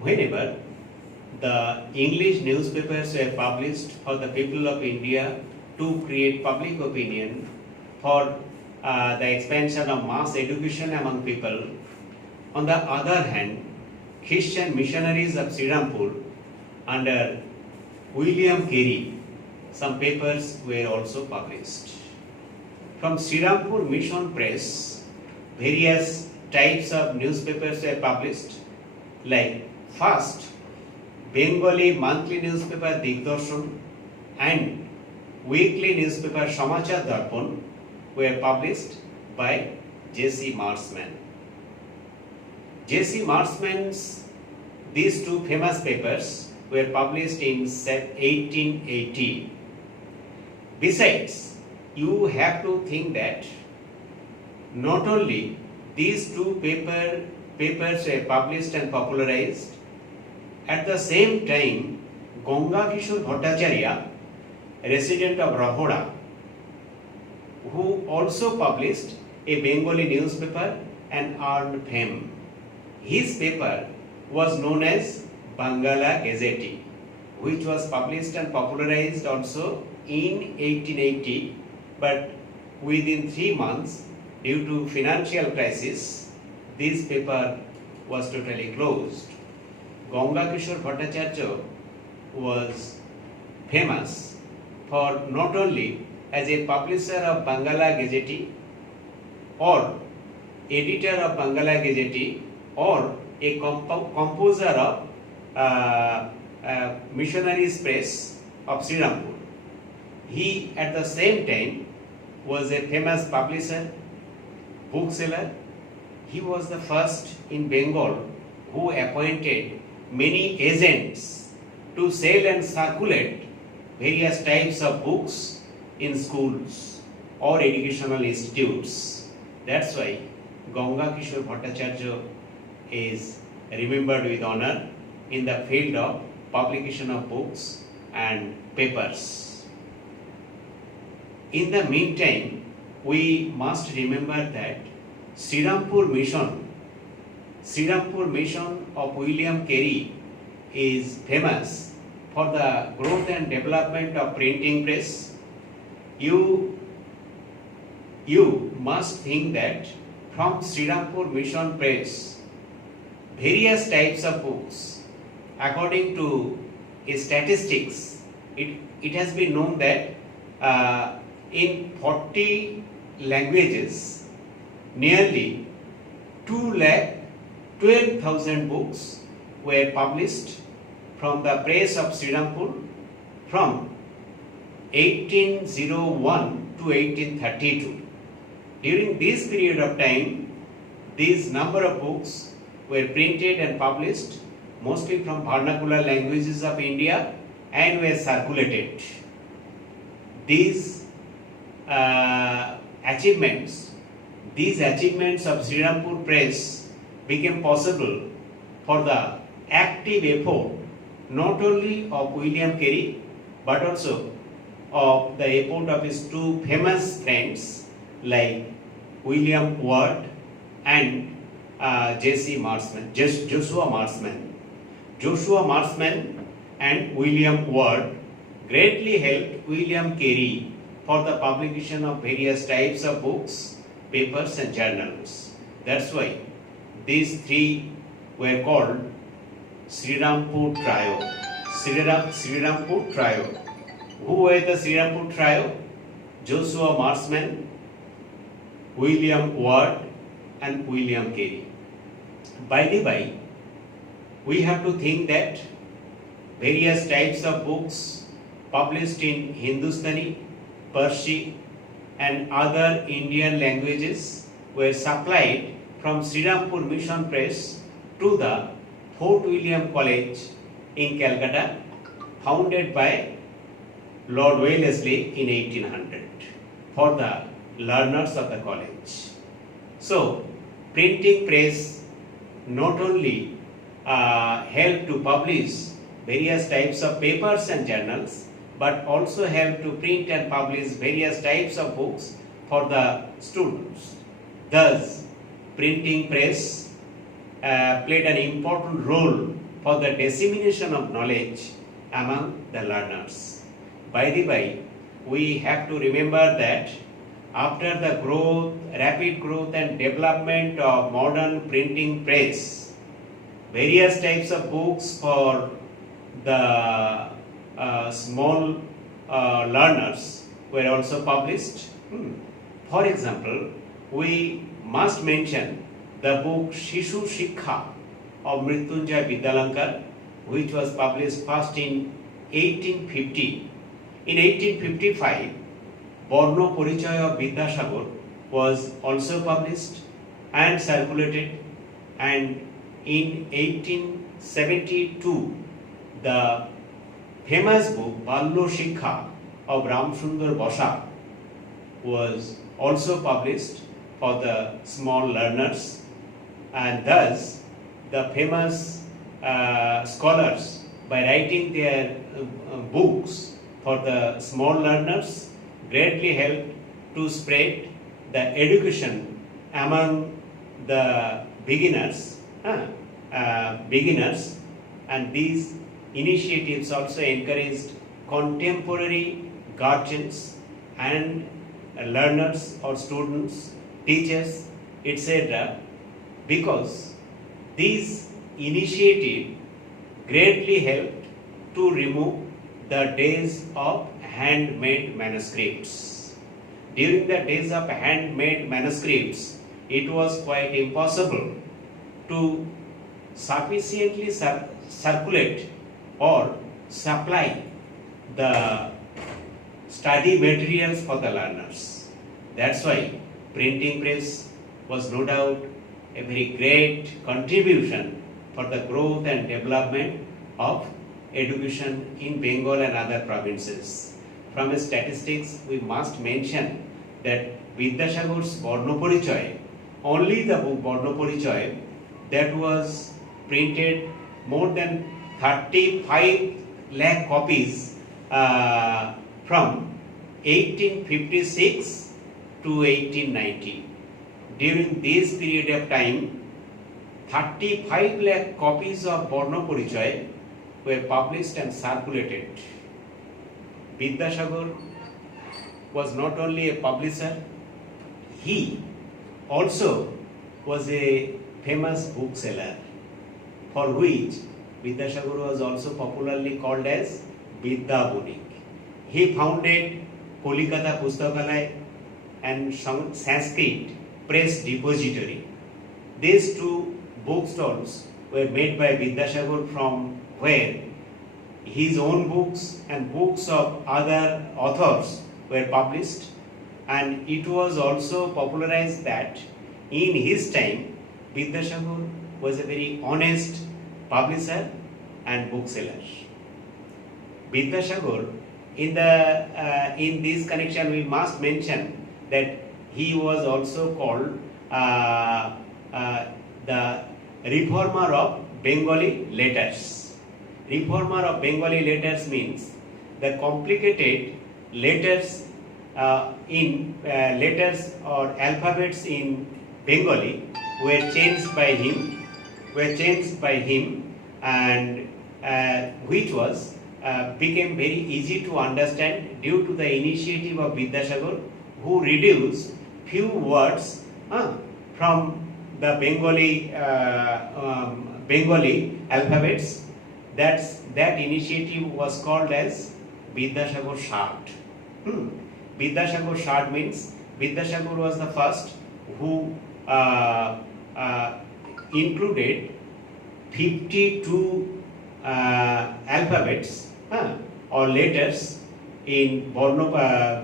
whenever the English newspapers were published for the people of India to create public opinion for the expansion of mass education among people. On the other hand, Christian missionaries of Srirampur under William Carey, some papers were also published. From Srirampur Mission Press, various types of newspapers were published, like first Bengali monthly newspaper Digdarshan and weekly newspaper Samachar Darpan were published by J.C. Marsman. J.C. Marsman's these two famous papers were published in 1880. Besides, you have to think that not only these two papers were published and popularized, at the same time, Ganga Kishore Bhattacharya, resident of Rahoda, who also published a Bengali newspaper and earned fame. His paper was known as Bangala Gazette, which was published and popularized also in 1880, but within 3 months, due to financial crisis, this paper was totally closed. Ganga Kishore Bhattacharya was famous for not only as a publisher of Bangala Gazette or editor of Bangala Gazette or a composer of Missionaries Press of Srirampur. He at the same time was a famous publisher, bookseller. He was the first in Bengal who appointed many agents to sell and circulate various types of books in schools or educational institutes. That's why Ganga Kishore Bhattacharya is remembered with honor in the field of publication of books and papers. In the meantime, we must remember that Srirampur Mission of William Carey is famous for the growth and development of printing press. You must think that from Srirampur Mission Press, various types of books, according to statistics, it has been known that in 40 languages, nearly 2,12,000 books were published from the press of Srirampur from 1801 to 1832. During this period of time, these number of books were printed and published mostly from vernacular languages of India and were circulated. These achievements of Srirampur Press became possible for the active effort not only of William Carey but also of the effort of his two famous friends like William Ward and Joshua Marsman. Joshua Marsman and William Ward greatly helped William Carey for the publication of various types of books, papers and journals. That's why these three were called Srirampur Trio. Srirampur Trio. Who were the Srirampur Trio? Joshua Marsman, William Ward and William Carey. By the way, we have to think that various types of books published in Hindustani, Parsi and other Indian languages were supplied from Srirampur Mission Press to the Fort William College in Calcutta, founded by Lord Wellesley in 1800 for the learners of the college. So, printing press not only helped to publish various types of papers and journals, but also helped to print and publish various types of books for the students. Thus, printing press played an important role for the dissemination of knowledge among the learners. By the way, we have to remember that after the rapid growth and development of modern printing press, various types of books for the small learners were also published. For example, we must mention the book Shishu Shikha of Mrityunjay Vidyalankar, which was published first in 1850. In 1855, Borno Porichoy of Vidyasagar was also published and circulated, and in 1872, the famous book Ballo Shikha of Ramsundar Bosa was also published for the small learners, and thus the famous scholars, by writing their books for the small learners, greatly helped to spread the education among the beginners, and these initiatives also encouraged contemporary guardians and learners or students, teachers, etc., because these initiatives greatly helped to remove the days of handmade manuscripts. During the days of handmade manuscripts, it was quite impossible to sufficiently circulate or supply the study materials for the learners. That's why printing press was no doubt a very great contribution for the growth and development of education in Bengal and other provinces. From statistics, we must mention that Vidyasagar's Borno Porichoy, only the book Borno Porichoy, that was printed more than 35 lakh copies from 1856 to 1890. During this period of time, 35 lakh copies of Borno Porichoy were published and circulated. Vidyasagar was not only a publisher, he also was a famous bookseller, for which Vidyasagar was also popularly called as Vidya Bonik. He founded Kolikata Pustakalaya and Sanskrit Press Depository. These two bookstalls were made by Vidyasagar, from where his own books and books of other authors were published, and it was also popularized that in his time Vidyasagar was a very honest publisher and bookseller. Vidyasagar, in this connection we must mention that he was also called the reformer of Bengali letters. Reformer of Bengali letters means the complicated letters letters or alphabets in Bengali were changed by him, and which was became very easy to understand due to the initiative of Vidyasagar, who reduced few words from the Bengali alphabets. That initiative was called as Vidyasagar Shart. Vidyasagar Shart means Vidyasagar was the first who included 52 alphabets or letters in Borno,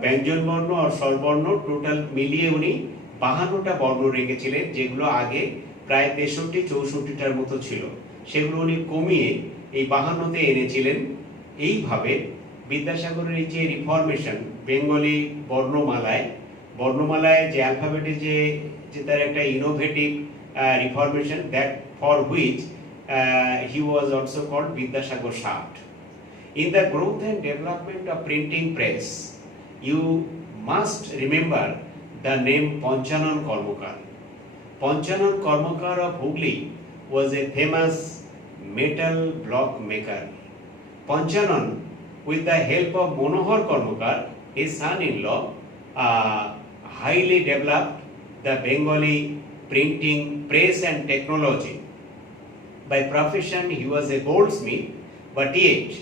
Byanjan Borno or Swar Borno, total মিলিয়ে উনি 52টা বর্ণ রেখেছিলেন, যেগুলো আগে প্রায় 63-64টার মতো ছিল, সেগুলো উনি কমিয়ে এই 52তে এনেছিলেন। এইভাবে বিদ্যাসাগরের এই যে রিফরমেশন বেঙ্গলি বর্ণমালায় যে অ্যালফাবেটে যে তার একটা innovative reformation, that for which he was also called Vidyasagar Shart. In the growth and development of printing press, you must remember the name Panchanan Karmakar. Panchanan Karmakar of Hooghly was a famous metal block maker. Panchanan, with the help of Monohar Karmakar, his son-in-law, highly developed the Bengali printing press and technology. By profession, he was a goldsmith, but yet,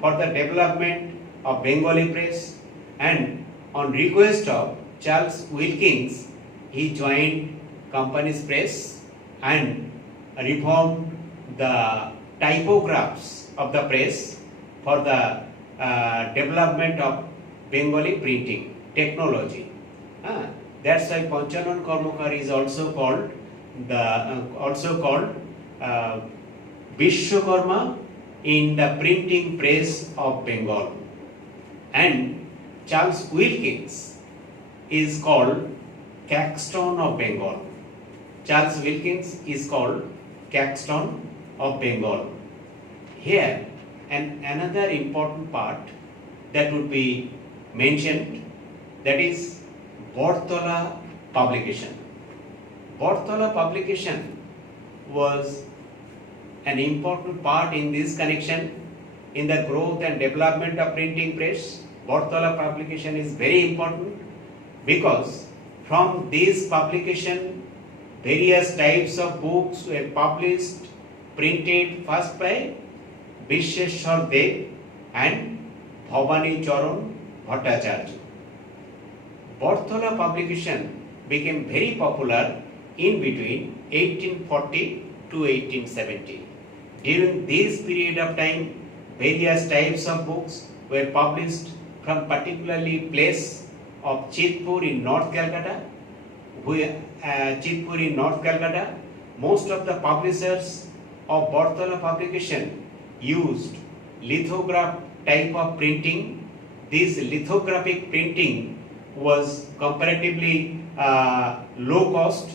for the development of Bengali press, and on request of Charles Wilkins, he joined Company's Press and reformed the typographs of the press for the development of Bengali printing technology. That's why Panchanan Karmakar is also called Vishwakarma in the printing press of Bengal, and Charles Wilkins is called Caxton of Bengal. Charles Wilkins is called Caxton of Bengal. Here, another important part that would be mentioned, that is Bartola publication. Bartola publication was an important part in this connection in the growth and development of printing press. Bartola publication is very important because from this publication various types of books were published, printed first by Visheshwar Dev and Bhavani Charan Bhattacharya. Bartola publication became very popular in between 1840 to 1870. During this period of time, various types of books were published from particularly place of Chitpur in North Calcutta. Most of the publishers of Bartola publication used lithograph type of printing. This lithographic printing was comparatively low cost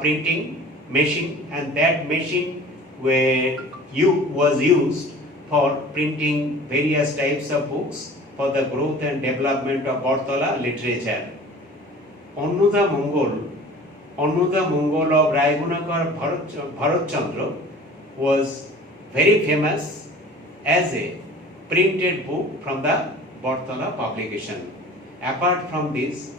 printing machine, and that machine was used for printing various types of books for the growth and development of Bartola literature. Annuda Mongol of Raigunakar Bharatchandra was very famous as a printed book from the Bartola publication. Apart from this,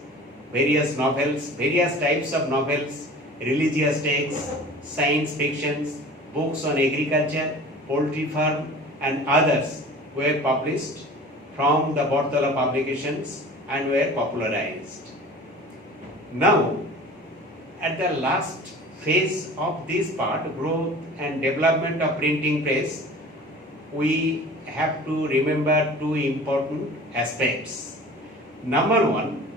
various novels, various types of novels, religious texts, science fictions, books on agriculture, poultry farm, and others were published from the Bartola publications and were popularized. Now, at the last phase of this part, growth and development of printing press, we have to remember two important aspects. Number one,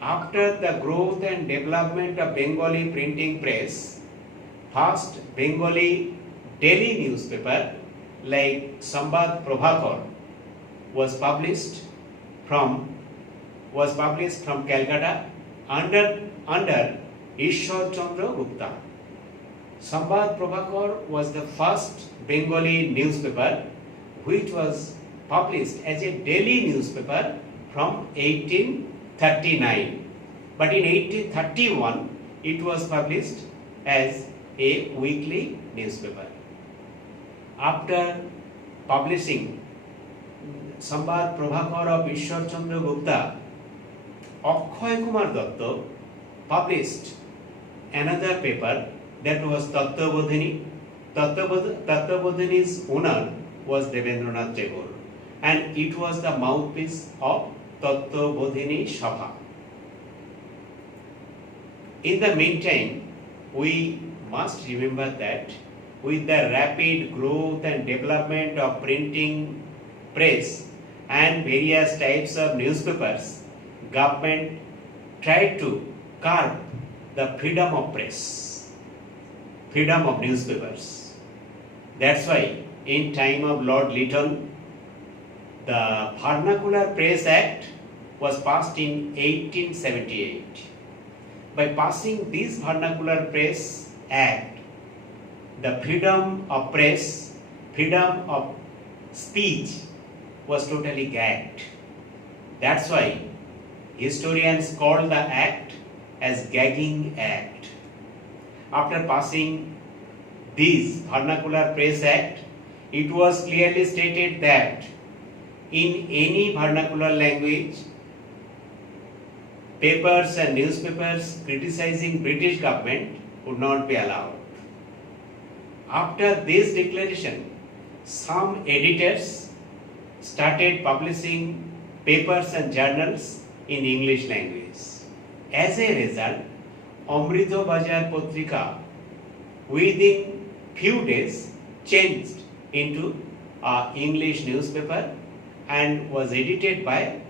after the growth and development of Bengali printing press, first Bengali daily newspaper like Sambad Prabhakar was published from Calcutta under Ishwar Chandra Gupta. Sambad Prabhakar was the first Bengali newspaper which was published as a daily newspaper from 1839. But in 1831 it was published as a weekly newspaper. After publishing Sambad Prabhakar of Ishwar Chandra Gupta, Akshay Kumar Datta published another paper, that was Tattvabodhini. Tattvabodhini's owner was Devendranath Tagore, and it was the mouthpiece of Tattvabodhini Sabha. In the meantime, we must remember that with the rapid growth and development of printing press and various types of newspapers, government tried to curb the freedom of press, freedom of newspapers. That's why in time of Lord Lytton, the Vernacular Press Act was passed in 1878. By passing this Vernacular Press Act, the freedom of press, freedom of speech was totally gagged. That's why historians call the act as Gagging Act. After passing this Vernacular Press Act, it was clearly stated that in any vernacular language, papers and newspapers criticizing British government would not be allowed. After this declaration, some editors started publishing papers and journals in English language. As a result, Amrito Bazar Potrika within few days changed into an English newspaper and was edited by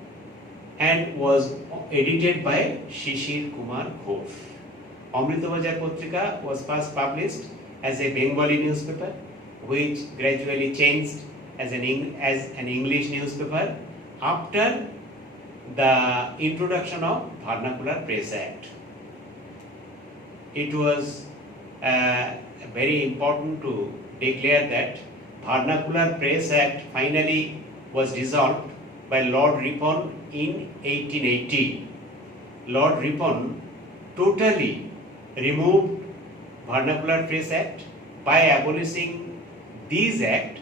Shishir Kumar Ghosh. Amrito Bazar Potrika was first published as a Bengali newspaper, which gradually changed as an English newspaper after the introduction of Vernacular Press Act. It was very important to declare that Vernacular Press Act finally was dissolved by Lord Ripon in 1880. Lord Ripon totally removed Vernacular Press Act. By abolishing this act,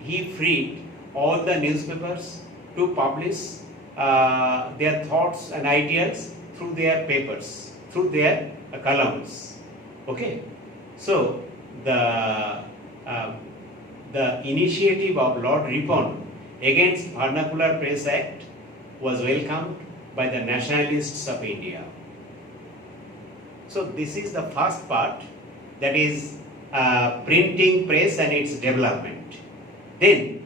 he freed all the newspapers to publish their thoughts and ideas through their papers, through their columns. Okay, so the initiative of Lord Ripon against Vernacular Press Act was welcomed by the nationalists of India. So this is the first part, that is printing press and its development. Then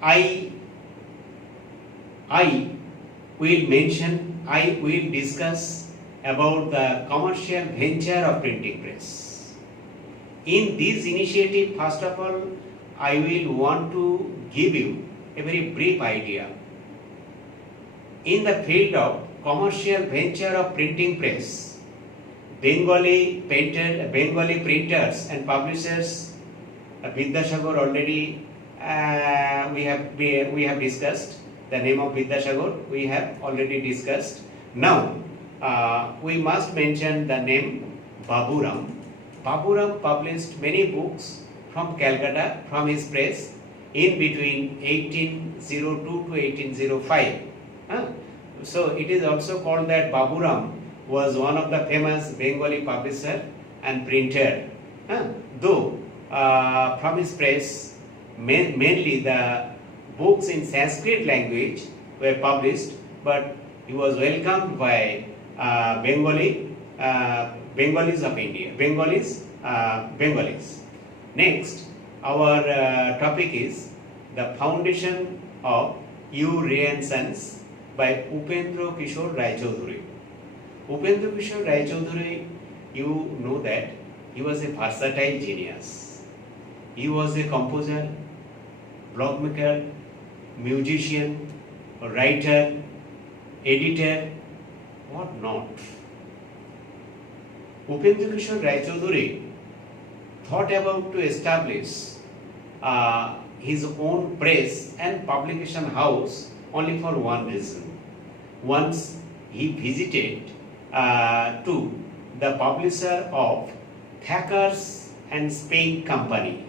I will discuss about the commercial venture of printing press. In this initiative, first of all, I will want to give you a very brief idea. In the field of commercial venture of printing press, Bengali printers and publishers, Vidyasagar already we have discussed. The name of Vidyasagar we have already discussed. Now we must mention the name Baburam. Baburam published many books from Calcutta from his press in between 1802 to 1805. So it is also called that Baburam was one of the famous Bengali publisher and printer. Though from his press mainly the books in Sanskrit language were published, but he was welcomed by Bengalis of India. Bengalis. Next, our topic is the foundation of U. Ray and Sons by Upendra Kishore Rai Chaudhuri. Upendra Kishore Rai Chaudhuri, you know that he was a versatile genius. He was a composer, blog maker, musician, writer, editor, what not. Upendra Kishore Rai Chaudhuri thought about to establish his own press and publication house only for one reason. Once he visited to the publisher of Thackers and Spink Company.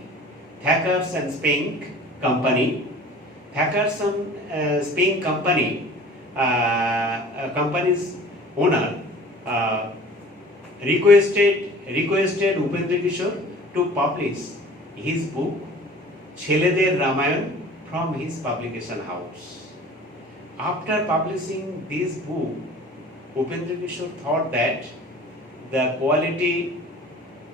Thackers and Spink Company. Thackers and Spink Company, company's owner requested Upendra Kishore to publish his book Cheleder Ramayan from his publication house. After publishing this book, Upendra Kishore thought that the quality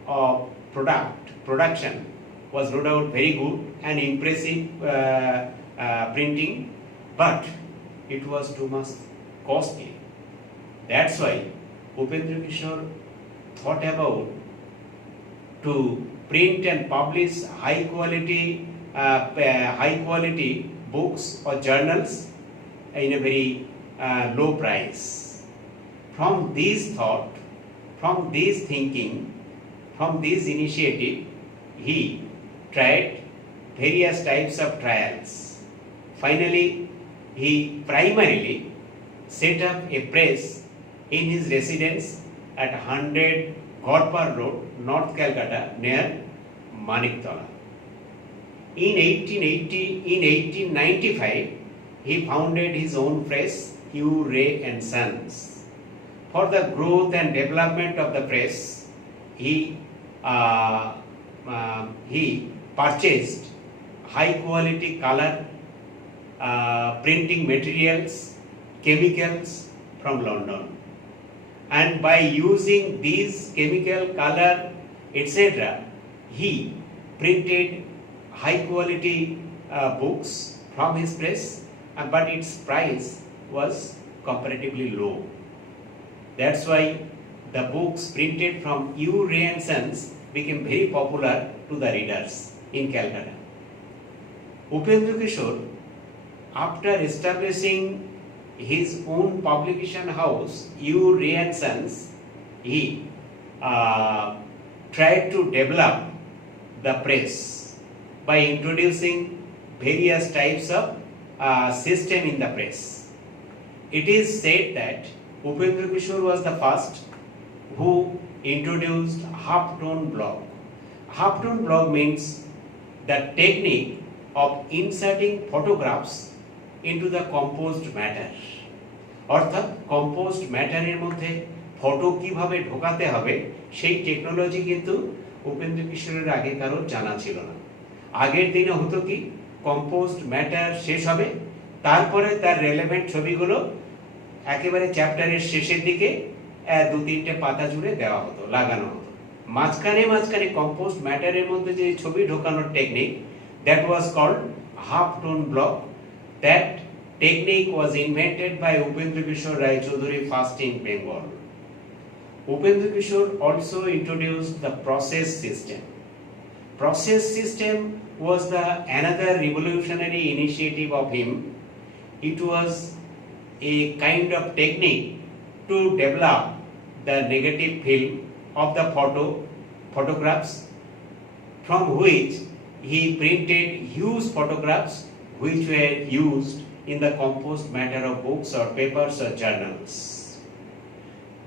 of production was no doubt very good and impressive printing, but it was too much costly. That's why Upendra Kishore thought about to print and publish high quality books or journals in a very low price. From this thought, from this thinking, from this initiative, he tried various types of trials. Finally, he primarily set up a press in his residence at 100 Godpar Road, North Calcutta, near Maniktola. In 1895, he founded his own press, Hugh Ray and Sons. For the growth and development of the press, he purchased high quality color printing materials, chemicals from London. And by using these chemical, color, etc., he printed high quality books from his press, but its price was comparatively low. That's why the books printed from Hugh Ray and Sons became very popular to the readers in Calcutta. Upendra Kishore, after establishing his own publication house, Hugh Ray and Sons, he tried to develop the press by introducing various types of system in the press. It is said that Upendra Kishore was the first who introduced half-tone block. Half-tone block means the technique of inserting photographs into the composed matter. অর্থাৎ compost ম্যাটারের মধ্যে photo কিভাবে ঢোকাতে হবে সেই technology কিন্তু উপেন্দ্র কিশোরের আগে কারোর জানা ছিল না। আগের দিনে হতো কি, কম্পোস্ট ম্যাটার শেষ হবে, তারপরে তার রেলেভেন্ট ছবিগুলো একেবারে চ্যাপ্টারের শেষের দিকে দু তিনটে পাতা জুড়ে দেওয়া হতো, লাগানো হতো। মাঝখানে কম্পোস্ট ম্যাটারের মধ্যে যে ছবি ঢোকানোর technique, that was called half tone block. That technique was invented by Upendra Kishore Rai Chaudhuri first in Bengal. Upendra Kishore also introduced the process system. Process system was the another revolutionary initiative of him. It was a kind of technique to develop the negative film of the photographs, from which he printed huge photographs which were used in the composed matter of books or papers or journals.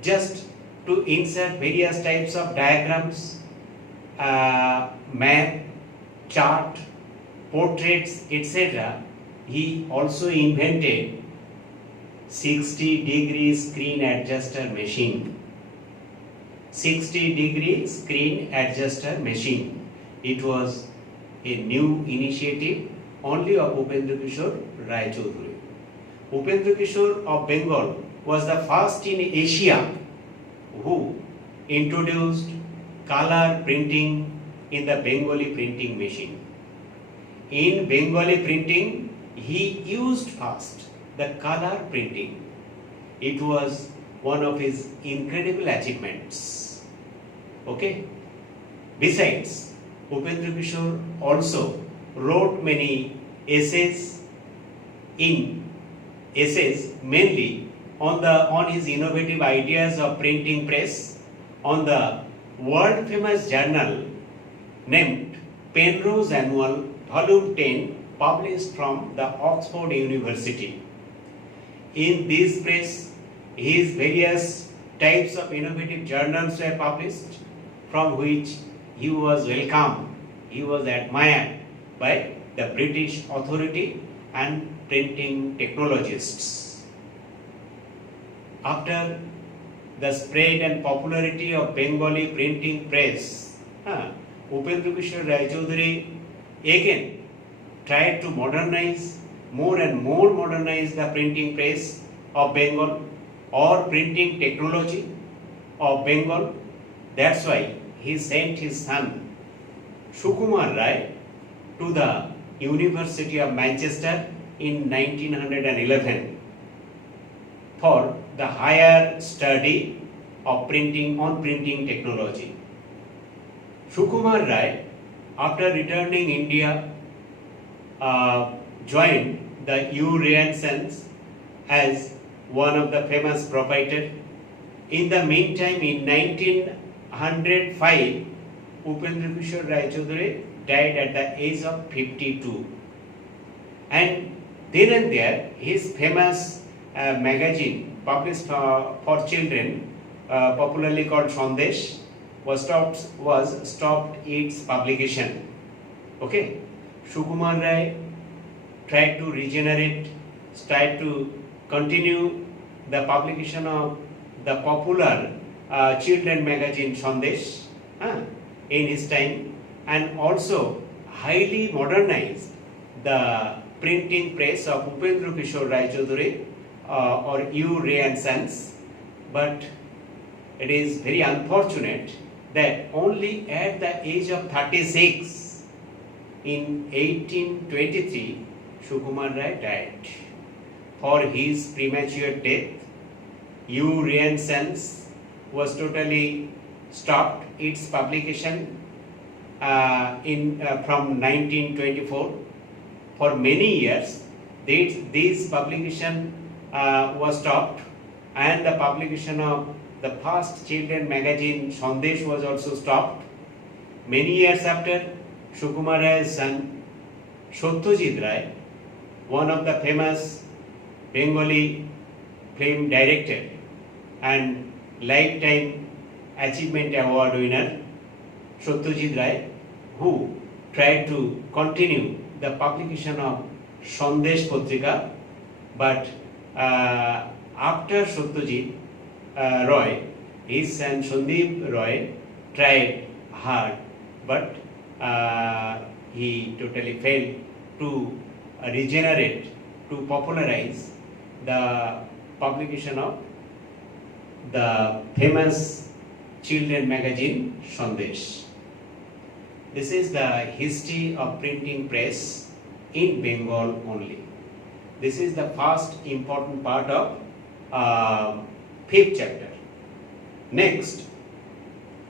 Just to insert various types of diagrams, map, chart, portraits, etc., he also invented 60-degree screen adjuster machine. 60-degree screen adjuster machine. It was a new initiative only of Upendra Kishore Rai Chaudhuri. Upendra Kishore of Bengal was the first in Asia who introduced color printing in the Bengali printing machine. In Bengali printing, he used first the color printing. It was one of his incredible achievements. Okay? Besides, Upendra Kishore also wrote many essays mainly on his innovative ideas of printing press on the world famous journal named Penrose Annual Volume 10, published from the Oxford University. In this press, his various types of innovative journals were published, from which he was welcomed, he was admired by the British authority and printing technologists. After the spread and popularity of Bengali printing press, Upendra Kishore Rai Chaudhuri again tried to modernize the printing press of Bengal or printing technology of Bengal. That's why he sent his son Sukumar Rai to the University of Manchester in 1911 for the higher study of printing technology. Sukumar Rai, after returning India, joined the Hugh Ray and Sons as one of the famous proprietor. In the meantime, in 1905, Upendra Kishore Rai Chaudhuri died at the age of 52. And then and there, his famous magazine published for children, popularly called Sandesh, stopped its publication. Okay, Sukumar Rai tried to regenerate, tried to continue the publication of the popular children magazine Sandesh in his time, and also highly modernized the printing press of Upendra Kishore Rai Chaudhuri or U. Ray and Sons. But it is very unfortunate that only at the age of 36 in 1823 Sukumar Rai died. For his premature death, U. Ray and Sons was totally stopped its publication from 1924. For many years, this publication was stopped, and the publication of the first children magazine Sandesh was also stopped. Many years after, Sukumar Rai's son Satyajit Ray, one of the famous Bengali film director and lifetime achievement award winner, Satyajit Ray, who tried to continue the publication of Sandesh Patrika, but after Satyajit Roy, his son Sandeep Roy tried hard, but he totally failed to regenerate, to popularize the publication of the famous children magazine Sandesh. This is the history of printing press in Bengal only. This is the first important part of fifth chapter. Next,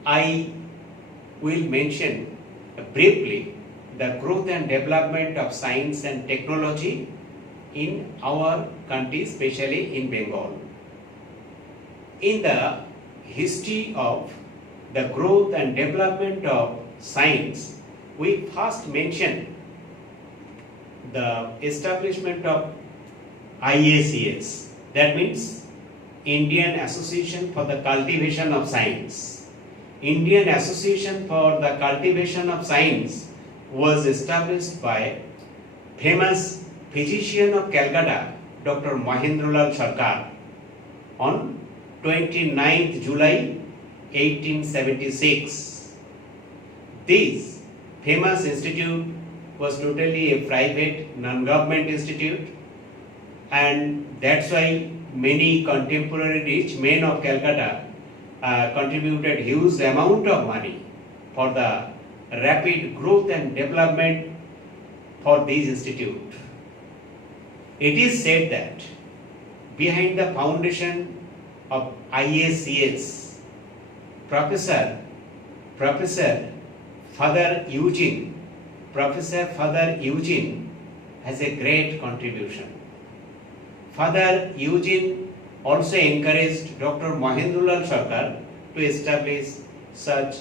I will mention briefly the growth and development of science and technology in our country, especially in Bengal. In the history of the growth and development of science, we first mention the establishment of IACS, that means Indian Association for the Cultivation of Science. Indian Association for the Cultivation of Science was established by famous physician of Calcutta, Dr. Mahendralal Sarkar, on 29th July 1876. This famous institute was totally a private, non-government institute, and that's why many contemporary rich men of Calcutta contributed huge amount of money for the rapid growth and development for this institute. It is said that behind the foundation of IACS, Professor Father Eugene has a great contribution. Father Eugene also encouraged Dr. Mahendralal Sarkar to establish such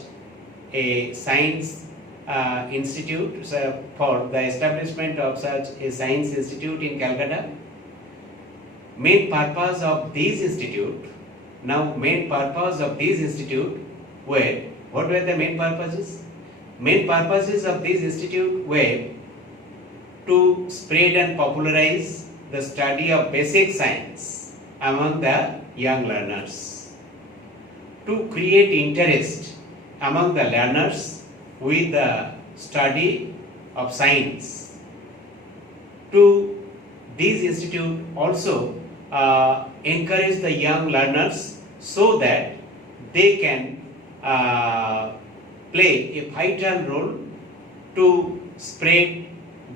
a science institute, for the establishment of such a science institute in Calcutta. Main purpose of this institute were, what were the main purposes? Main purposes of this institute were to spread and popularize the study of basic science among the young learners, to create interest among the learners with the study of science. This institute also encourage the young learners so that they can play a vital role to spread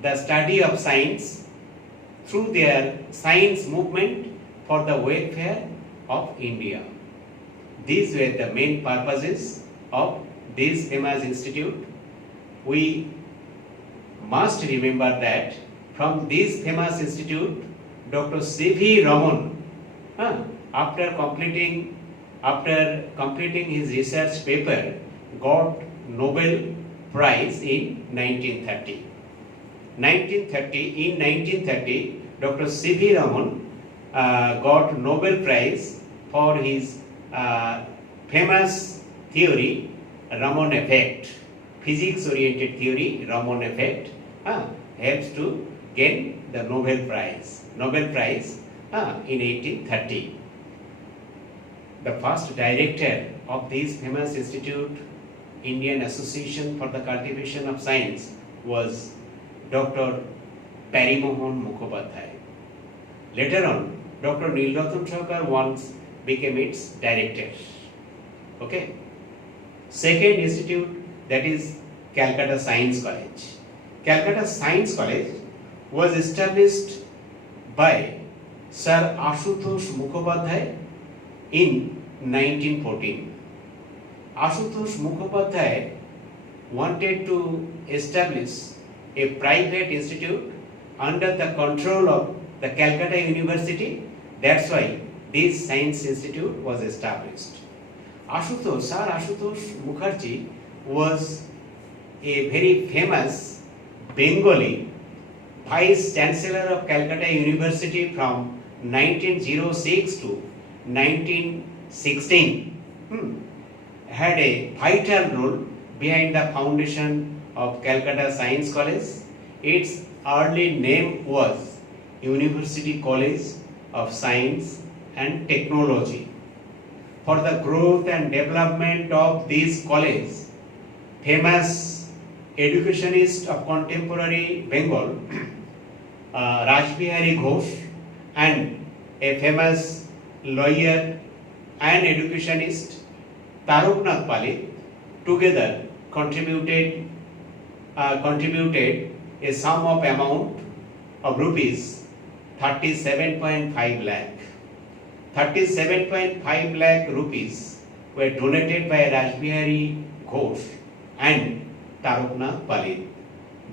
the study of science through their science movement for the welfare of India. These were the main purposes of this famous institute. We must remember that from this famous institute, Dr. C.V. Raman, after completing his research paper, got Nobel Prize in 1930. In 1930, Dr. C.V. Raman got Nobel Prize for his famous theory Raman effect, physics-oriented theory, Raman effect, helps to gain the Nobel Prize in 1830. The first director of this famous institute, Indian Association for the Cultivation of Science, was Dr. Parimohan Mukhopadhyay. Later on, Dr. Nilratan Sarkar once became its director. Okay. Second institute, that is Calcutta Science College. Calcutta Science College was established by Sir Ashutosh Mukhopadhyay in 1914. Ashutosh Mukhopadhyay wanted to establish a private institute under the control of the Calcutta University. That's why this science institute was established. Sir Ashutosh Mukherjee was a very famous Bengali Vice Chancellor of Calcutta University from 1906 to 1916. Had a vital role behind the foundation of Calcutta Science College. Its early name was University College of Science and Technology. For the growth and development of this college, famous educationist of contemporary Bengal, Rajbihari Ghosh, and a famous lawyer and educationist, Taroknath Pali, together contributed a sum of amount of rupees 37.5 lakh. 37.5 lakh rupees were donated by Rajbihari Ghosh and Taroknath Pali.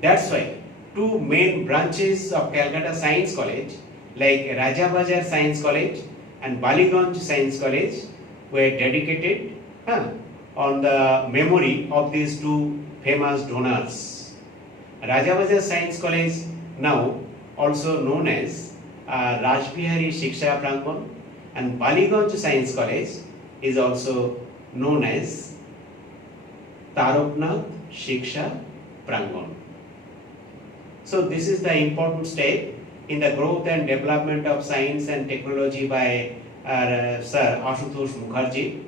That's why two main branches of Calcutta Science College, like Rajabazar Science College and Baliganj Science College, were dedicated on the memory of these two famous donors. Rajabazar Science College, now also known as Rajbihari Shiksha Prangan, and Baliganj Science College is also known as Taroknath Shiksha Prangan. So this is the important step in the growth and development of science and technology by Sir Ashutosh Mukherjee.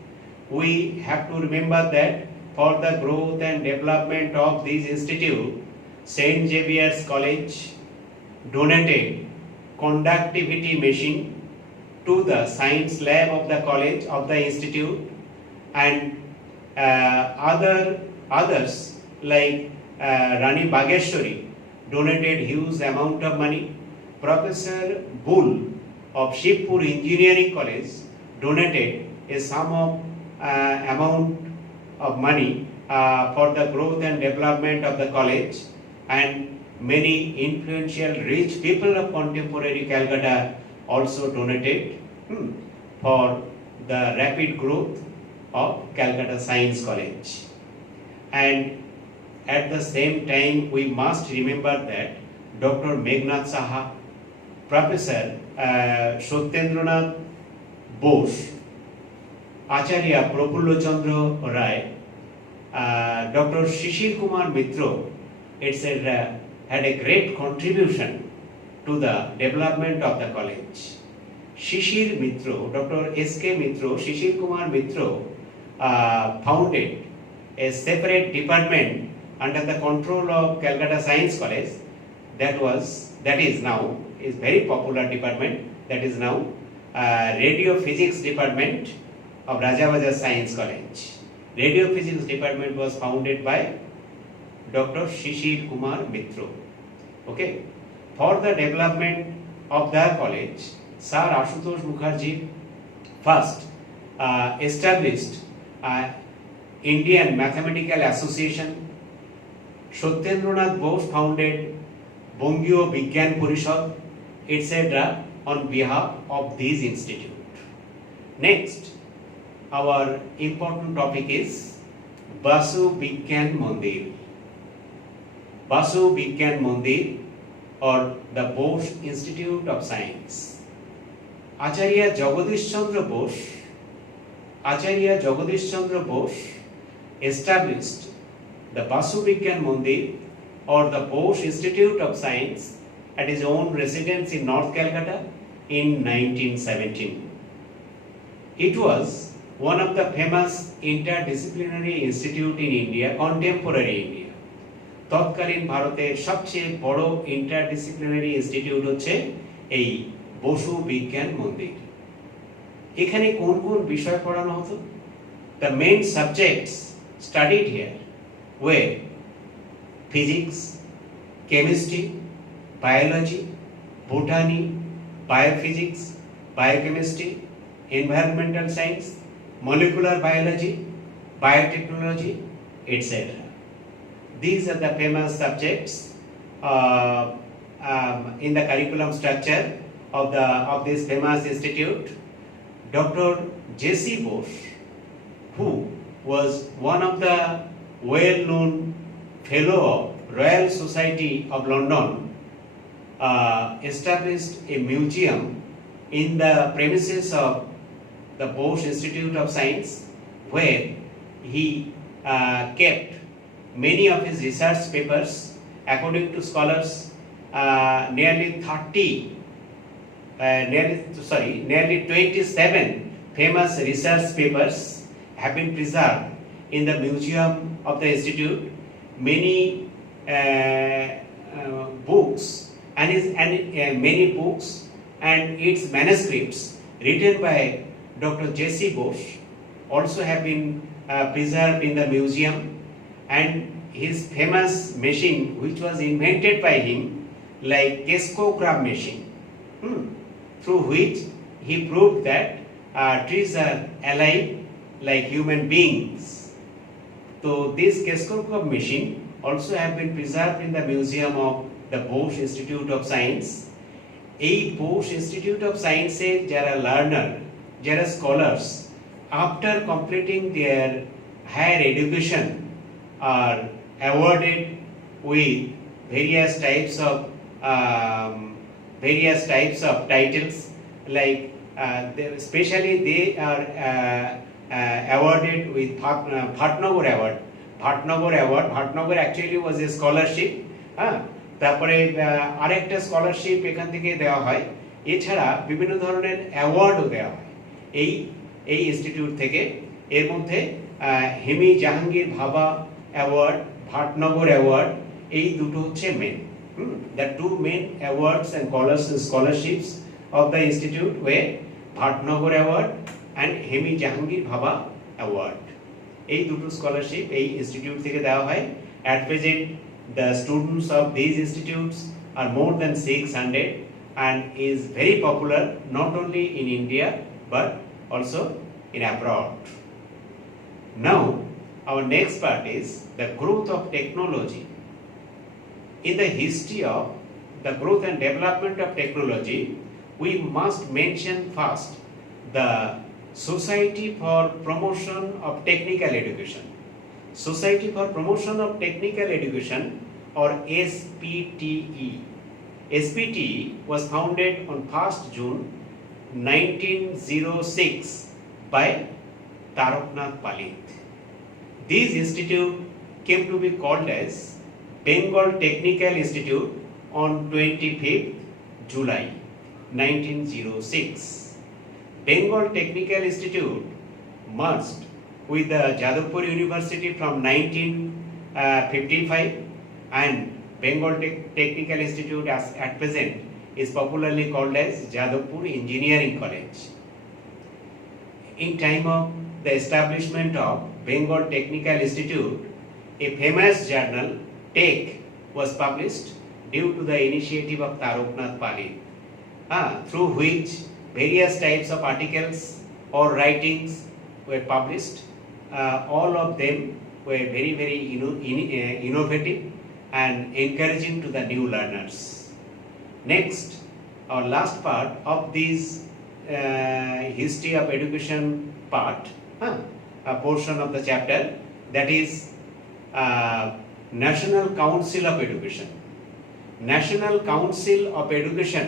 We have to remember that for the growth and development of this institute, St. Xavier's College donated conductivity machine to the science lab of the college of the institute, and others like Rani Bageshwari donated huge amount of money. Professor Bull of Shivpur Engineering College donated a sum of amount of money for the growth and development of the college, and many influential rich people of contemporary Calcutta also donated for the rapid growth of Calcutta Science College. And at the same time, we must remember that Dr. Meghnad Saha, Professor Satyendranath Bose, Acharya Prafulla Chandra Rai, Dr. Shishir Kumar Mitra, etc., had a great contribution to the development of the college. Shishir Mitra, Dr. S.K. Mitra, Shishir Kumar Mitra founded a separate department under the control of Calcutta Science College. That is now is very popular department. That is now Radio Physics Department of Rajabazar Science College. Radio Physics Department was founded by Dr. Shishir Kumar Mitra. Okay. For the development of the college, Sir Ashutosh Mukherjee first established Indian Mathematical Association. Satyendranath Bose founded Bangio Vigyan Parishad, etc. on behalf of this institute. Next, our important topic is Basu Vigyan Mandir. Basu Vigyan Mandir, or the Bose Institute of Science. Acharya Jagadish Chandra Bose established the Basu Vigyan Mandir or the Bose Institute of Science at his own residence in North Calcutta in 1917. It was one of the famous interdisciplinary institute in India, contemporary India. তৎকালীন ভারতের সবচেয়ে বড় interdisciplinary institute হচ্ছে এই বসু বিজ্ঞান মন্দির। এখানে কোন কোন বিষয় পড়ানো হতো? The main subjects studied here were physics, chemistry, biology, botany, biophysics, biochemistry, environmental science, molecular biology, biotechnology, etc. These are the famous subjects in the curriculum structure of this famous institute. Dr. J.C. Bose, who was one of the well-known fellow of Royal Society of London, established a museum in the premises of the Bose Institute of Science, where he kept many of his research papers. According to scholars, nearly 27 famous research papers have been preserved in the museum of the institute. Many books and many books and its manuscripts written by Dr. J.C. Bose also have been preserved in the museum, and his famous machine which was invented by him, like Kescograph machine, through which he proved that trees are alive like human beings. So this Kescograph machine also have been preserved in the museum of the Bose Institute of Science. এই Bose Institute of Science এর যারা learner, যারা scholars, after completing their higher education are awarded with various types of titles, like especially they are awarded with Bhatnagar Award. Bhatnagar actually was a scholarship. তারপরে আরেকটা scholarship এখান থেকে দেওয়া হয়। এছাড়া বিভিন্ন ধরনের অ্যাওয়ার্ডও দেওয়া হয় এই ইনস্টিটিউট থেকে। এর মধ্যে হেমি জাহাঙ্গীর ভাবা অ্যাওয়ার্ড, ভাটনগর অ্যাওয়ার্ড, এই দুটো হচ্ছে main. The two main awards and scholarships of the institute were Bhatnagar Award and Hemi Jahangir Bhabha Award. এই দুটো স্কলারশিপ এই ইনস্টিটিউট থেকে দেওয়া হয়। At present, the students of these institutes are more than 600 and is very popular not only in India but also in abroad. Now, our next part is the growth of technology. In the history of the growth and development of technology, we must mention first the Society for Promotion of Technical Education. Society for Promotion of Technical Education, or SPTE. SPTE was founded on 1st June 1906 by Taraknath Palith. This institute came to be called as Bengal Technical Institute on 25th July 1906. Bengal Technical Institute merged with the Jadavpur University from 1955, and Bengal Technical Institute at present is popularly called as Jadavpur Engineering College. In time of the establishment of Bengal Technical Institute, a famous journal, Tech, was published due to the initiative of Taraknath Palith, through which various types of articles or writings were published. All of them were very, very innovative and encouraging to the new learners. Next, our last part of this history of education part, a portion of the chapter, that is National Council of Education. National Council of Education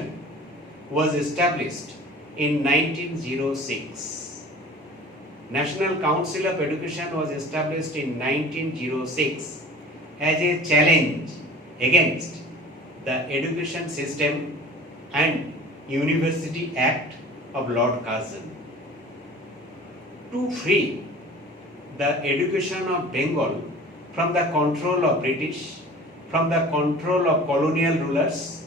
was established in 1906. National Council of Education was established in 1906 as a challenge against the Education System and University Act of Lord Curzon. To free the education of Bengal from the control of British, from the control of colonial rulers,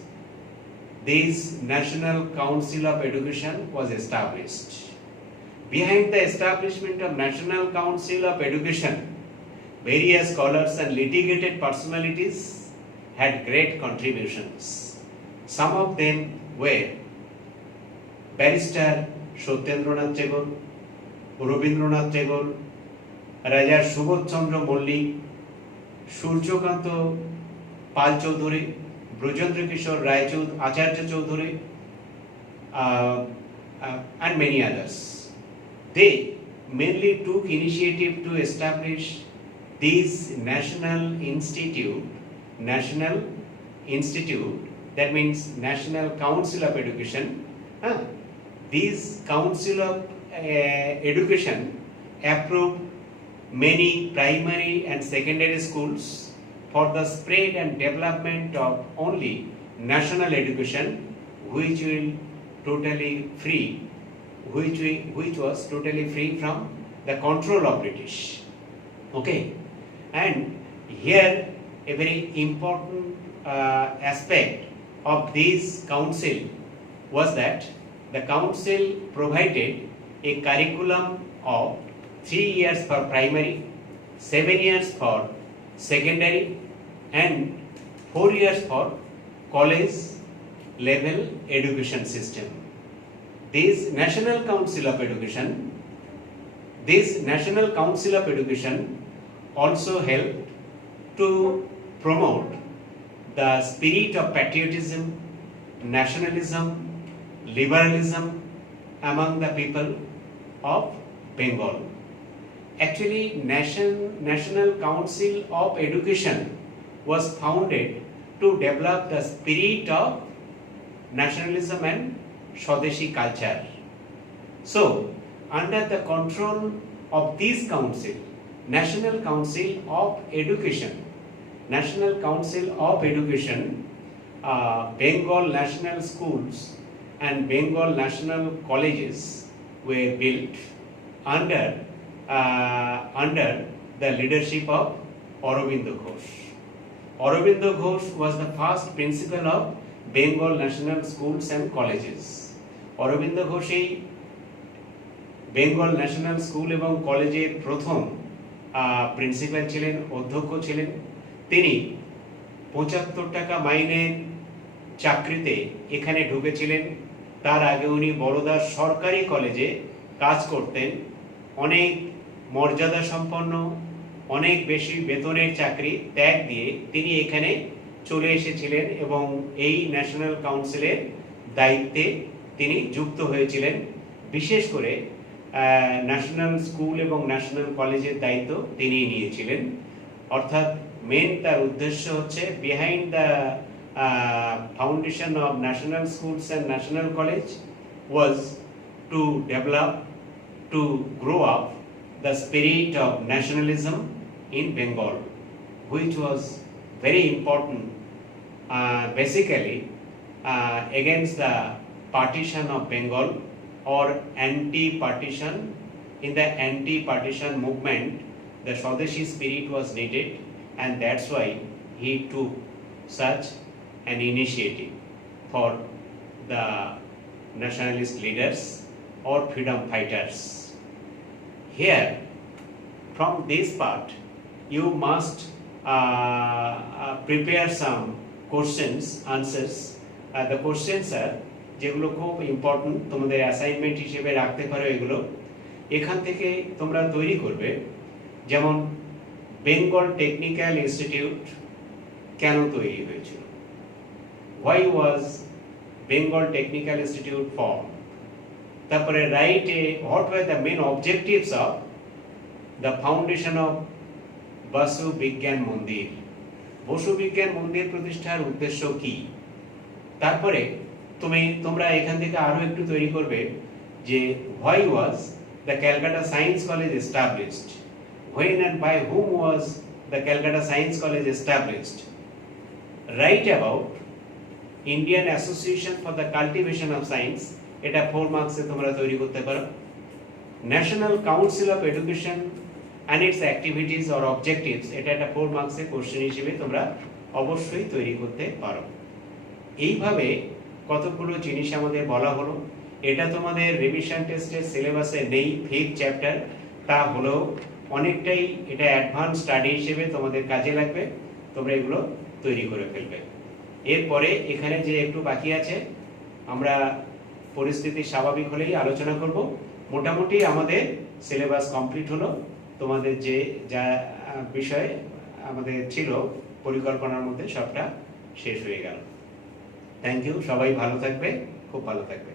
this National Council of Education was established. Behind the establishment of National Council of Education, various scholars and litigated personalities had great contributions. Some of them were Barrister Satyendranath Tagore, Rabindranath Tagore, Raja Subodh Chandra Mollik, Surjokant Pal Chaudhuri, Brajendra Kishore Rai Acharya Chaudhuri, and many others. They mainly took initiative to establish this national institute, that means National Council of Education. This Council of Education approved many primary and secondary schools for the spread and development of only national education, which was totally free from the control of British. Okay, and here a very important aspect of this council was that the council provided a curriculum of 3 years for primary, 7 years for secondary, and 4 years for college level education system. This National Council of Education also helped to promote the spirit of patriotism, nationalism, liberalism among the people of Bengal. Actually, National Council of Education was founded to develop the spirit of nationalism and Swadeshi culture. So, under the control of this council, National Council of Education, Bengal national schools and Bengal national colleges were built under the leadership of Aurobindo Ghosh. Aurobindo Ghosh was the first principal of Bengal national schools and colleges. Aurobindo Ghosh Bengal national school এবং কলেজের প্রথম principal ছিলেন, অধ্যক্ষ ছিলেন। তিনি ৭৫ টাকা মাইনের চাকরিতে এখানে ঢুকেছিলেন। তার আগে উনি বরোদার সরকারি কলেজে কাজ করতেন। অনেক মর্যাদা সম্পন্ন, অনেক বেশি বেতনের চাকরি ত্যাগ দিয়ে তিনি এখানে চলে এসেছিলেন এবং এই ন্যাশনাল কাউন্সিলের দায়িত্বে তিনি যুক্ত হয়েছিলেন। বিশেষ করে ন্যাশনাল স্কুল এবং ন্যাশনাল কলেজের দায়িত্ব তিনি নিয়েছিলেন। অর্থাৎ মেন তার উদ্দেশ্য হচ্ছে behind the foundation of national schools and national college was to develop, to grow up the spirit of nationalism in Bengal, which was very important basically against the partition of Bengal or anti-partition. In the anti-partition movement, the Swadeshi spirit was needed, and that's why he took such an initiative for the nationalist leaders or freedom fighters. Here, from this part, you must prepare some questions, answers. The questions are যেগুলো খুব important, তোমাদের assignment হিসেবে রাখতে পারো এগুলো। এখান থেকে তোমরা তৈরি করবে, যেমন বেঙ্গল টেকনিক্যাল ইনস্টিটিউট কেন তৈরি হয়েছিল? Why was Bengal Technical Institute formed? তারপরে write what were the main objectives of the foundation of Basu বিজ্ঞান মন্দির? বসু বিজ্ঞান মন্দির প্রতিষ্ঠার উদ্দেশ্য কি? তারপরে তোমরা এখান থেকে আরো একটু তৈরি করবে যে why was the Calcutta Science College established? When and by whom was the Calcutta Science College established? Write about Indian Association for the Cultivation of Science. এটা 4 মার্কসে তোমরা তৈরি করতে পারো। National council of education and it's activities or objectives, এটা একটা 4 মার্কসের question হিসেবে তোমরা অবশ্যই তৈরি করতে পারো। এইভাবে কতগুলো জিনিস আমাদের বলা হলো। এটা তোমাদের রিভিশন টেস্টের সিলেবাসে নেই, 5th চ্যাপ্টার, তা হলেও অনেকটাই এটা অ্যাডভান্স স্টাডি হিসেবে তোমাদের কাজে লাগবে, তোমরা এগুলো তৈরি করে ফেলবে। এরপরে এখানে যে একটু বাকি আছে, আমরা পরিস্থিতি স্বাভাবিক হলেই আলোচনা করব। মোটামুটি আমাদের সিলেবাস কমপ্লিট হলো, তোমাদের যে যা বিষয় আমাদের ছিল পরিকল্পনার মধ্যে সবটা শেষ হয়ে গেল। থ্যাংক ইউ, সবাই ভালো থাকবে, খুব ভালো থাকবে।